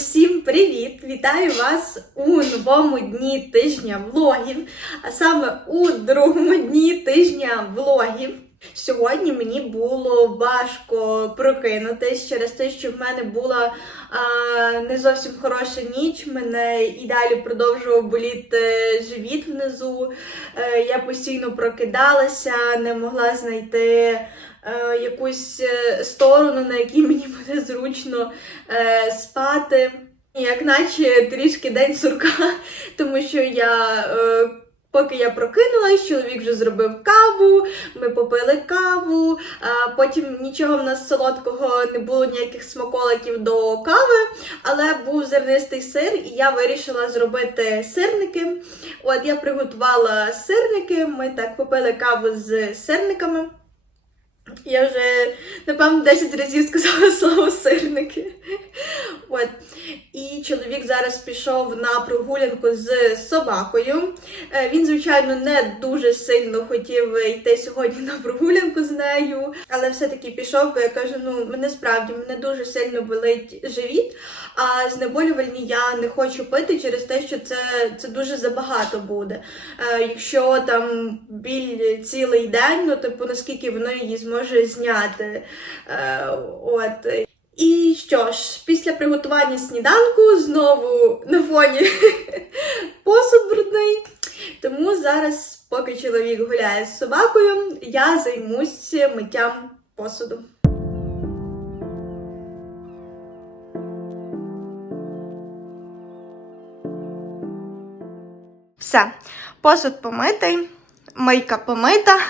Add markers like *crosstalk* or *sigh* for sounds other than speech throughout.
Усім привіт! Вітаю вас у новому дні тижня влогів, а саме у другому дні тижня влогів. Сьогодні мені було важко прокинутись через те, що в мене була а, не зовсім хороша ніч. Мене і далі продовжував боліти живіт внизу. Е, я постійно прокидалася, не могла знайти е, якусь е, сторону, на якій мені буде зручно е, спати. Як наче трішки день сурка, *laughs* тому що я. Е, Поки я прокинулась, чоловік вже зробив каву, ми попили каву, а потім нічого в нас солодкого не було, ніяких смаколиків до кави, але був зернистий сир, і я вирішила зробити сирники. От я приготувала сирники, ми так попили каву з сирниками. Я вже, напевно, 10 разів сказала *laughs* слово сирники. Зараз пішов на прогулянку з собакою. Е, Він, звичайно, не дуже сильно хотів йти сьогодні на прогулянку з нею, але все-таки пішов, бо я кажу, ну мене справді мене дуже сильно болить живіт, а знеболювальні я не хочу пити через те, що це, це дуже забагато буде. Е, Якщо там біль цілий день, ну типу наскільки воно її зможе зняти. Е, От. І що ж, після приготування сніданку знову на фоні *laughs* посуд брудний. Тому зараз, поки чоловік гуляє з собакою, я займусь миттям посуду. Все, посуд помитий, мийка помита. *laughs*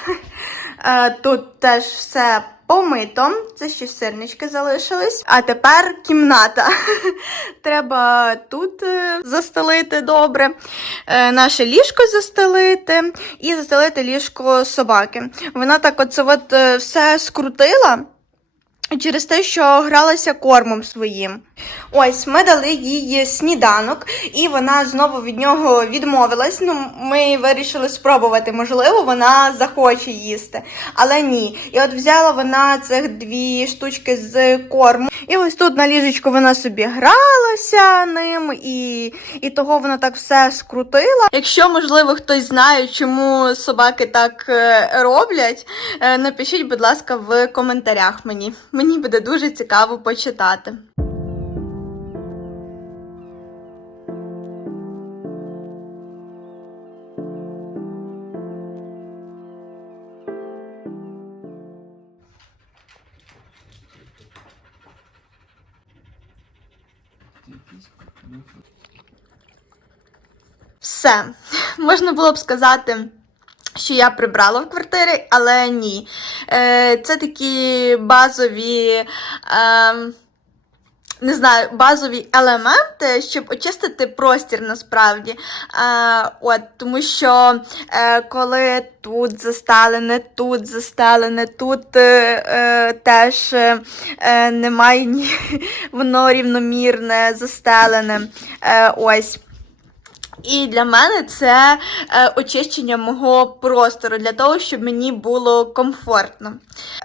Е, Тут теж все помито. Це ще сирнички залишились. А тепер кімната. *laughs* Треба тут е, застелити добре, е, наше ліжко застелити і застелити ліжко собаки. Вона так оце от е, все скрутила. Через те, що гралася кормом своїм. Ось ми дали їй сніданок, і вона знову від нього відмовилась. Ну, ми вирішили спробувати, можливо, вона захоче їсти, але ні. І от взяла вона цих дві штучки з корму. І ось тут на ліжечку вона собі гралася ним, і, і того вона так все скрутила. Якщо, можливо, хтось знає, чому собаки так е, роблять, е, напишіть, будь ласка, в коментарях мені. Мені буде дуже цікаво почитати. Все. Можна було б сказати, що я прибрала в квартирі, але ні. Е, це такі базові. Е, не знаю, базові елементи, щоб очистити простір насправді. Е, от, Тому що е, коли тут застелене, тут застелене, тут е, е, теж е, немає ні, *laughs* воно рівномірне, застелене. Е, ось. І для мене це е, очищення мого простору для того, щоб мені було комфортно.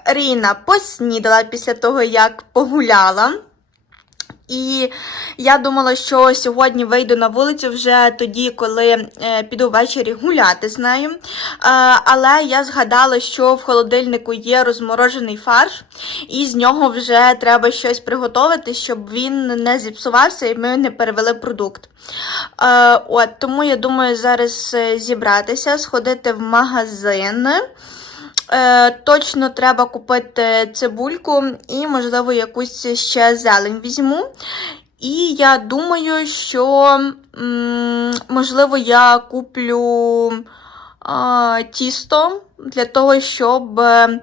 Ріна поснідала після того, як погуляла. І я думала, що сьогодні вийду на вулицю вже тоді, коли е, піду ввечері гуляти з нею. Е, але я згадала, що в холодильнику є розморожений фарш, і з нього вже треба щось приготувати, щоб він не зіпсувався і ми не перевели продукт. Е, от, Тому я думаю зараз зібратися, сходити в магазин. Е, точно треба купити цибульку і, можливо, якусь ще зелень візьму. І я думаю, що, можливо, я куплю а, тісто для того, щоб е,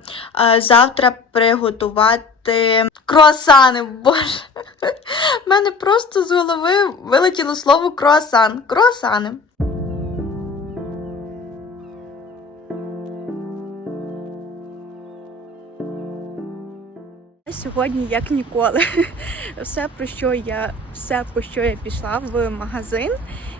завтра приготувати круасани. Боже, *laughs* в мене просто з голови вилетіло слово круасан. Круасани. Сьогодні як ніколи. *laughs* Все про що я все по що я пішла в магазин,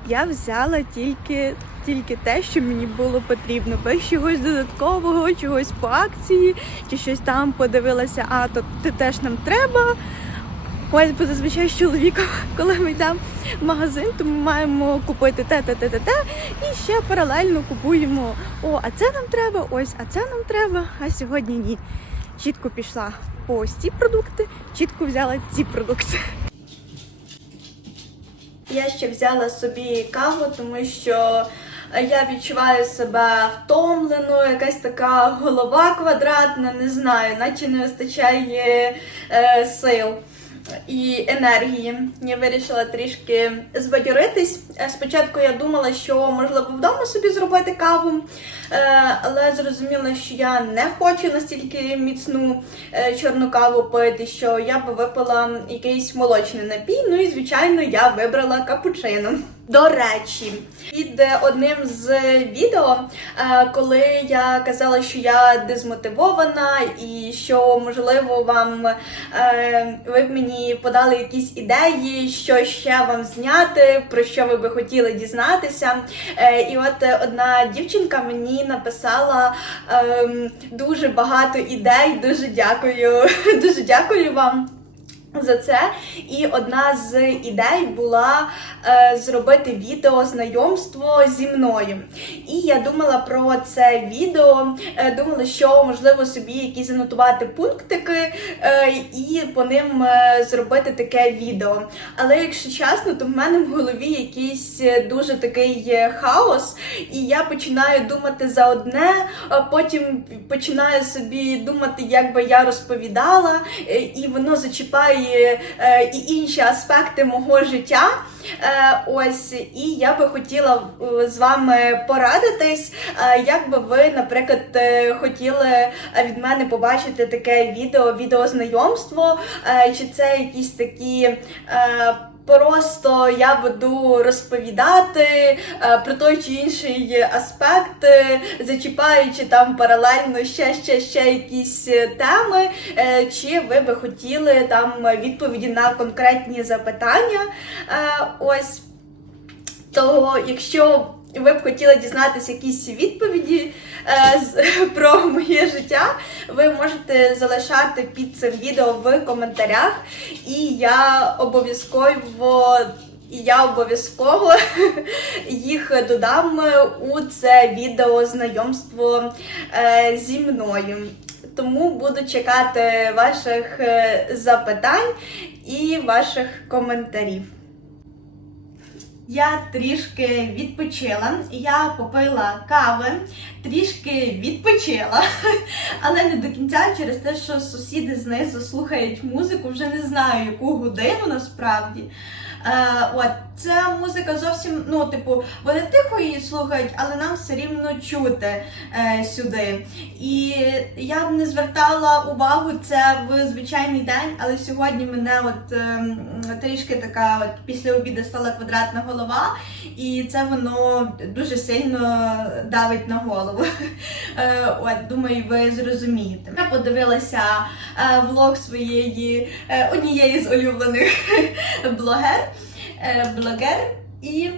я взяла тільки тільки те, що мені було потрібно. Без чогось додаткового, чогось по акції, чи щось там подивилася, а то те теж нам треба. Ось, бо зазвичай з чоловіком, *laughs* коли ми йдемо в магазин, то ми маємо купити те, те, те, те, те, і ще паралельно купуємо: о, а це нам треба, ось, а це нам треба, а сьогодні ні. Чітко пішла по ось ці продукти, чітко взяла ці продукти. Я ще взяла собі каву, тому що я відчуваю себе втомленою, якась така голова квадратна, не знаю, наче не вистачає е, сил. І енергії. Я вирішила трішки збадьоритись. Е, Спочатку я думала, що можливо вдома собі зробити каву, е, але зрозуміла, що я не хочу настільки міцну е, чорну каву пити, що я би випила якийсь молочний напій. Ну і звичайно, я вибрала капучино. До речі, під одним з відео, коли я казала, що я дезмотивована, і що можливо вам ви б мені подали якісь ідеї, що ще вам зняти, про що ви би хотіли дізнатися. Е, І от е, одна дівчинка мені написала ем, дуже багато ідей. Дуже дякую, *laughs* дуже дякую вам. За це і одна з ідей була е, зробити відео знайомство зі мною. І я думала про це відео, е, думала, що можливо собі якісь занотувати пунктики е, і по ним е, зробити таке відео. Але якщо чесно, то в мене в голові якийсь е, дуже такий е, хаос, і я починаю думати за одне, потім починаю собі думати, як би я розповідала, е, і воно зачіпає е, і інші аспекти мого життя. Е, Ось, і я би хотіла е, з вами порадитись, е, як би ви, наприклад, е, хотіли е, від мене побачити таке відео, відеознайомство, е, чи це якісь такі. Просто я буду розповідати е, про той чи інший аспект, е, зачіпаючи там паралельно ще ще ще якісь е, теми, чи ви би хотіли там відповіді на конкретні запитання. Ось то, якщо ви б хотіли дізнатися якісь відповіді е, *laughs* про моє життя, ви можете залишати під цим відео в коментарях, і я обов'язково. І я обов'язково *laughs* їх додам у це відео знайомство е, зі мною. Тому буду чекати ваших е, запитань і ваших коментарів. Я трішки відпочила, я попила кави, трішки відпочила, *laughs* але не до кінця через те, що сусіди знизу слухають музику, вже не знаю, яку годину насправді. Е, от, ця музика зовсім, ну, типу, вони тихо її слухають, але нам все рівно чути е, сюди. І я б не звертала увагу це в звичайний день, але сьогодні мене от ем, трішки така от після обіду стала квадратна голова, і це воно дуже сильно давить на голову. *laughs* Е, От, думаю, ви зрозумієте. Я подивилася е, влог своєї е, однієї з улюблених *laughs* блогер, е, блогер і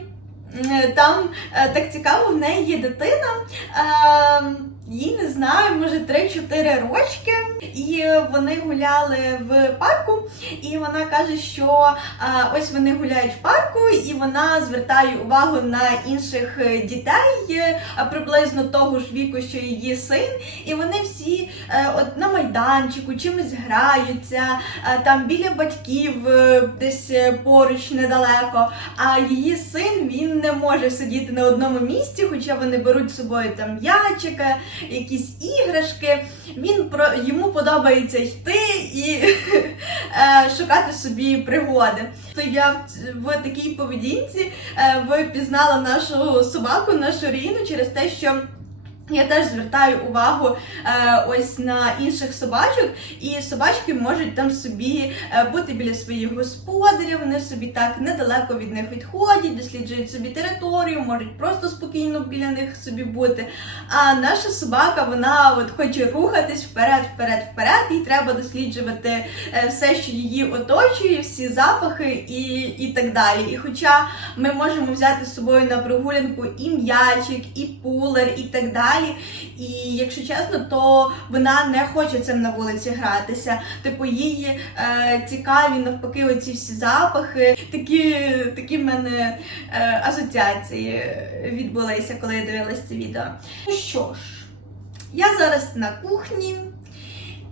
е, там е, так цікаво, в неї є дитина. Їй не знаю, може 3-4 рочки, і вони гуляли в парку, і вона каже, що е, ось вони гуляють в парку, і вона звертає увагу на інших е, дітей е, приблизно того ж віку, що її син, і вони всі е, от на майданчику чимось граються, е, там біля батьків десь поруч недалеко. А її син він не може сидіти на одному місці, хоча вони беруть з собою там м'ячики, якісь іграшки. Він про йому подобається йти і *laughs* е, шукати собі пригоди. То я в, в такій поведінці е, ви нашу собаку, нашу Ріну через те, що. Я теж звертаю увагу е, ось на інших собачок, і собачки можуть там собі е, бути біля своїх господарів, вони собі так недалеко від них відходять, досліджують собі територію, можуть просто спокійно біля них собі бути. А наша собака, вона от хоче рухатись вперед, вперед, вперед, їй треба досліджувати е, все, що її оточує, всі запахи і, і так далі. І хоча ми можемо взяти з собою на прогулянку і м'ячик, і пулер, і так далі. Далі. І якщо чесно, то вона не хоче цим на вулиці гратися. Типу, їй е, цікаві навпаки оці всі запахи. Такі, такі в мене е, асоціації відбулися, коли я дивилась це відео. Ну що ж, я зараз на кухні.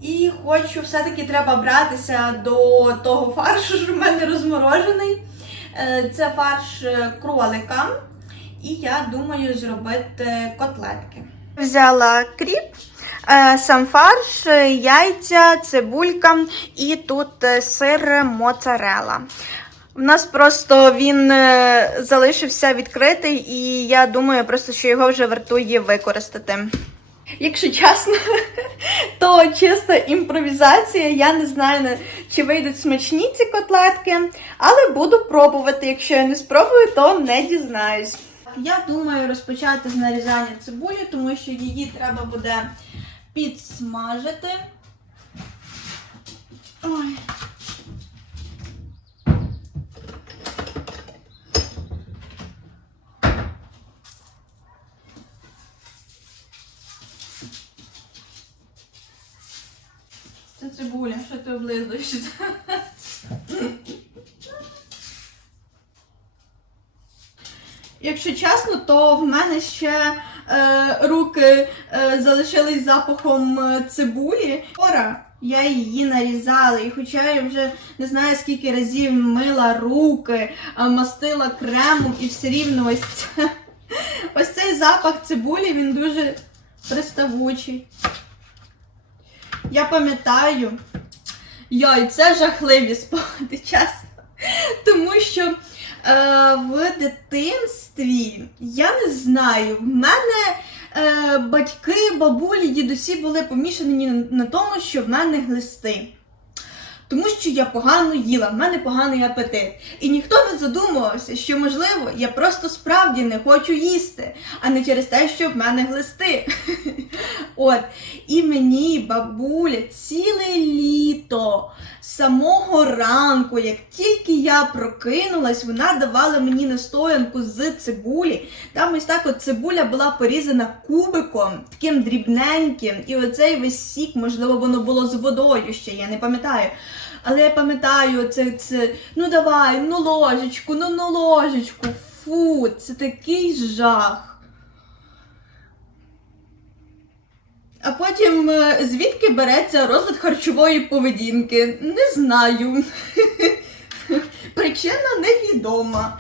І хочу, все-таки треба братися до того фаршу, що в мене розморожений. Е, Це фарш е, кролика. І я думаю зробити котлетки. Взяла кріп, е, сам фарш, яйця, цибулька і тут е, сир моцарела. У нас просто він е, залишився відкритий, і я думаю, просто що його вже вартує використати. Якщо чесно, *laughs* то чиста імпровізація. Я не знаю, чи вийдуть смачні ці котлетки, але буду пробувати. Якщо я не спробую, то не дізнаюсь. Я думаю розпочати з нарізання цибулі, тому що її треба буде підсмажити. Ой. Це цибуля, що ти облизуєш? Якщо чесно, то в мене ще е, руки е, залишились запахом е, цибулі. Вчора я її нарізала, і хоча я вже не знаю скільки разів мила руки, мастила кремом і все рівно ось, це- *laughs* ось цей запах цибулі він дуже приставучий. Я пам'ятаю, йой, це жахливі спогади, *laughs* чесно. Тому що в дитинстві я не знаю, в мене е, батьки, бабулі, дідусі були помішані на тому, що в мене глисти. Тому що я погано їла, в мене поганий апетит. І ніхто не задумувався, що можливо я просто справді не хочу їсти, а не через те, що в мене глисти. *laughs* От. І мені бабуля ціле літо, самого ранку, як тільки я прокинулась, вона давала мені настоянку з цибулі. Там ось так от цибуля була порізана кубиком, таким дрібненьким. І оцей весь сік, можливо, воно було з водою ще, я не пам'ятаю. Але я пам'ятаю, це, це ну давай, ну ложечку, ну ну ложечку. Фу, це такий жах. А потім е, звідки береться розлад харчової поведінки? Не знаю. *laughs* Причина невідома.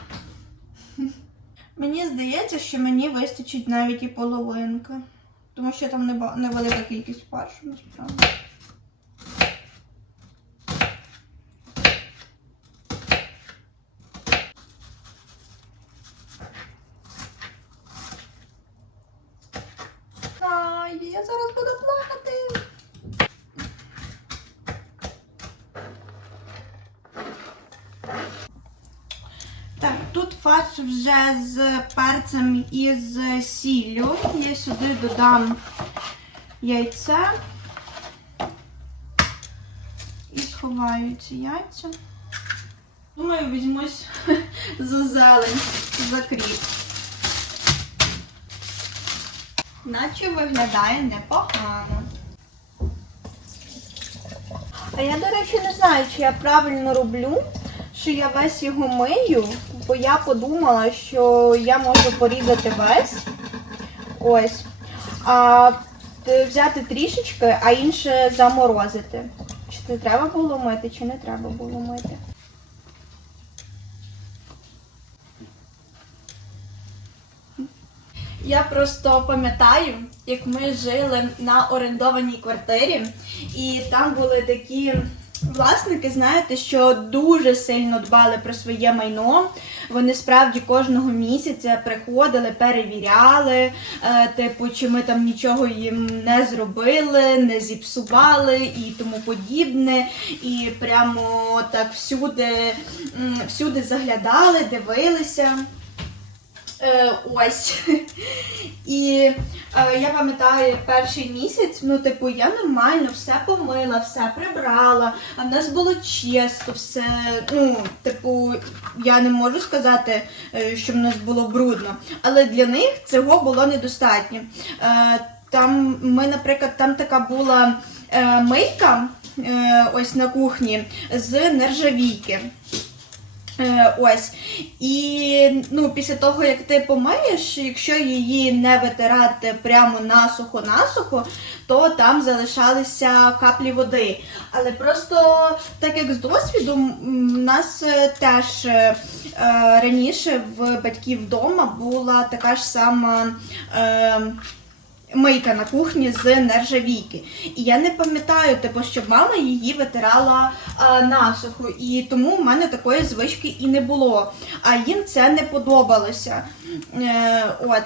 Мені здається, що мені вистачить навіть і половинки. Тому що там невелика кількість фаршу, насправді. Ай, я зараз буду плакати. Так, тут фарш вже з перцем і з сіллю. Я сюди додам яйце і сховаю ці яйця. Думаю, візьмусь *laughs* за зелень, за кріп. Наче виглядає непогано. А я, до речі, не знаю, чи я правильно роблю, що я весь його мию, бо я подумала, що я можу порізати весь. Ось. А взяти трішечки, а інше заморозити. Чи це треба було мити, чи не треба було мити. Я просто пам'ятаю, як ми жили на орендованій квартирі, і там були такі власники, знаєте, що дуже сильно дбали про своє майно. Вони справді кожного місяця приходили, перевіряли, е, типу, чи ми там нічого їм не зробили, не зіпсували і тому подібне. І прямо так всюди, всюди заглядали, дивилися. Е, ось. *laughs* І е, я пам'ятаю перший місяць, ну, типу, я нормально все помила, все прибрала, а в нас було чисто, все. Ну, типу, я не можу сказати, е, що в нас було брудно, але для них цього було недостатньо. Е, там ми, наприклад, там така була е, мийка е, ось на кухні з нержавійки. Е, ось. І ну, після того, як ти помиєш, якщо її не витирати прямо насухо-насухо, то там залишалися каплі води. Але просто так як з досвіду, в нас е, теж е, е, раніше в батьків вдома була така ж сама. Е, Мийка на кухні з нержавійки. І я не пам'ятаю, типу, щоб мама її витирала а, насухо. І тому в мене такої звички і не було. А їм це не подобалося. Е, от.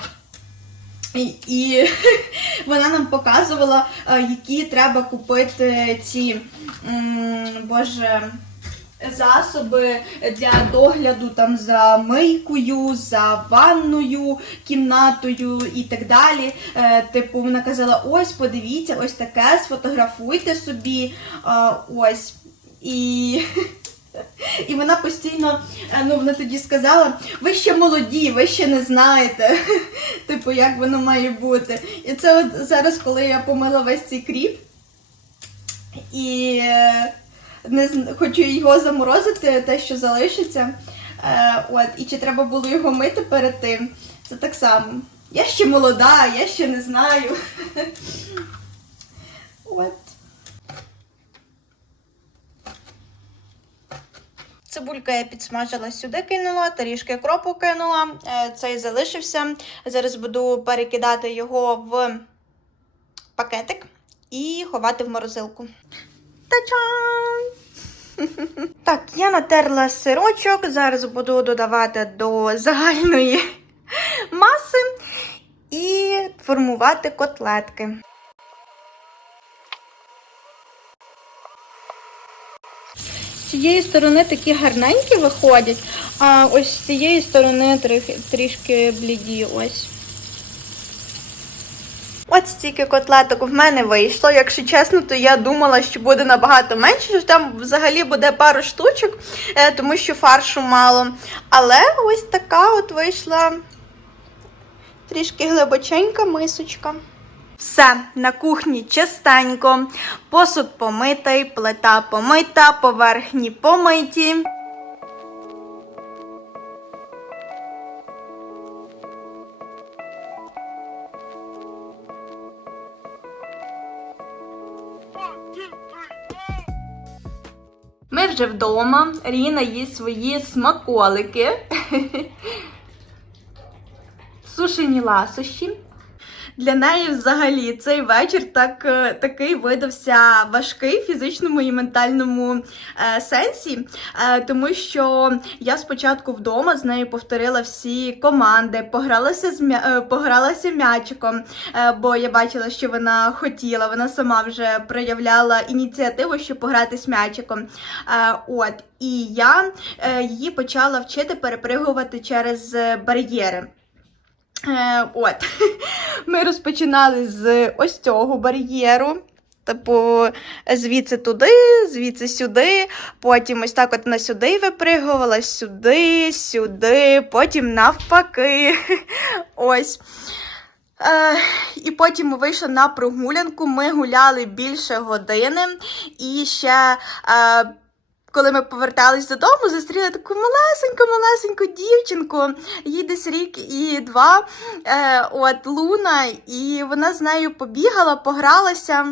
І, і *laughs* вона нам показувала, е, які треба купити ці м, боже. Засоби для догляду там за мийкою, за ванною, кімнатою і так далі. Е, типу, вона казала: ось, подивіться, ось таке, сфотографуйте собі. Ось. І, *laughs* і вона постійно, е, ну вона тоді сказала: ви ще молоді, ви ще не знаєте, *laughs* типу, як воно має бути. І це от зараз, коли я помила весь цей кріп. І е, не хочу його заморозити, те, що залишиться. Е, от, і чи треба було його мити перед тим? Це так само. Я ще молода, я ще не знаю. *laughs* От. Цибулька я підсмажила сюди, кинула, трішки кропу кинула. Е, Цей залишився. Зараз буду перекидати його в пакетик і ховати в морозилку. Та-чан! *laughs* Так, я натерла сирочок, зараз буду додавати до загальної *laughs* маси і формувати котлетки. З цієї сторони такі гарненькі виходять, а ось з цієї сторони трішки бліді. Ось. От стільки котлеток в мене вийшло. Якщо чесно, то я думала, що буде набагато менше, що там взагалі буде пару штучок, е, тому що фаршу мало. Але ось така от вийшла трішки глибоченька мисочка. Все, на кухні чистенько, посуд помитий, плита помита, поверхні помиті. Вже вдома. Ріна їсть свої смаколики. *laughs* Сушені ласощі. Для неї взагалі цей вечір так, е, такий видався важкий фізичному і ментальному е, сенсі, е, тому що я спочатку вдома з нею повторила всі команди, погралася з погралася м'ячиком, бо я бачила, що вона хотіла, вона сама вже проявляла ініціативу, щоб пограти з м'ячиком. От, і я її почала вчити перепригувати через бар'єри. Е, от, *laughs* ми розпочинали з ось цього бар'єру. Типу, звідси туди, звідси сюди, потім ось так от вона сюди випригувала, сюди, сюди, потім навпаки. *laughs* Ось. Е, і потім ми вийшли на прогулянку. Ми гуляли більше години. І ще, е, коли ми повертались додому, зустріли таку малесеньку-малесеньку дівчинку. Їй десь рік і два. Е, от Луна, і вона з нею побігала, погралася.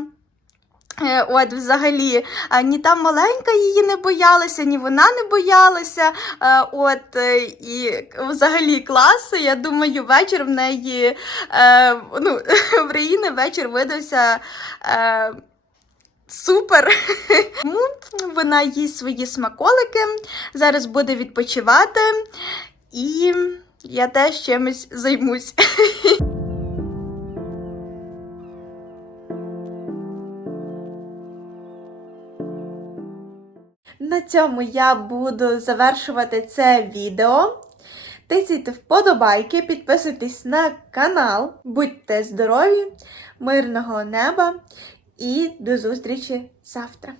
Е, От, взагалі, ні там маленька її не боялася, ні вона не боялася. Е, От, е, і взагалі клас. Я думаю, вечір в неї, ну, *laughs* в Реїни вечір видався. Супер! Тому *laughs* вона їсть свої смаколики, зараз буде відпочивати, і я теж чимось займусь. *laughs* На цьому я буду завершувати це відео. Тисяйте вподобайки, підписуйтесь на канал, будьте здорові, мирного неба і до зустрічі завтра.